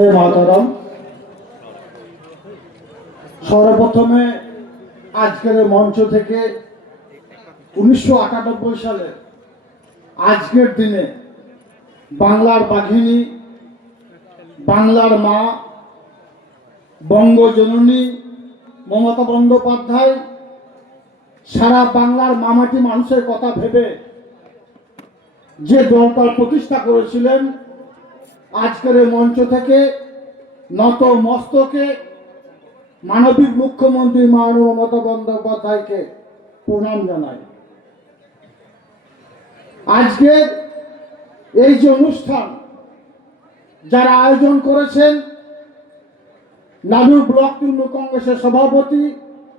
বন্দে মাতরম। সর্বপ্রথমে আজকের মঞ্চ থেকে 1998 সালে আজকের দিনে বাংলার বাঘিনী, বাংলার মা, বঙ্গজননী মমতা বন্দ্যোপাধ্যায় সারা বাংলার মামাটি মানুষের কথা ভেবে যে দলটা প্রতিষ্ঠা করেছিলেন, আজকের মঞ্চ থেকে নত মস্তকে মানবিক মুখ্যমন্ত্রী মাননীয় মমতা বন্দ্যোপাধ্যায়কে প্রণাম জানাই। আজকের এই যে অনুষ্ঠান যারা আয়োজন করেছেন, নানুর ব্লক তৃণমূল কংগ্রেসের সভাপতি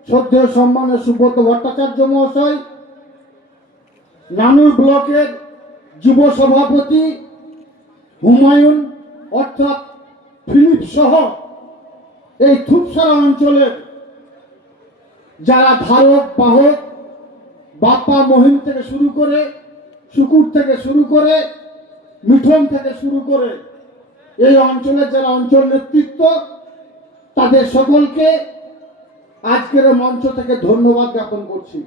শ্রদ্ধেয় সম্মানের সুব্রত ভট্টাচার্য মহাশয়, নানুর ব্লকের যুব সভাপতি হুমায়ুন অর্থাৎ ফিলিপ সহ এই থুপসারা অঞ্চলের যারা ধারক বাহক, বাপ্পা মহিম থেকে শুরু করে, শুকুর থেকে শুরু করে, মিঠন থেকে শুরু করে এই অঞ্চলের যারা অঞ্চল নেতৃত্ব, তাদের সকলকে আজকের মঞ্চ থেকে ধন্যবাদ জ্ঞাপন করছি।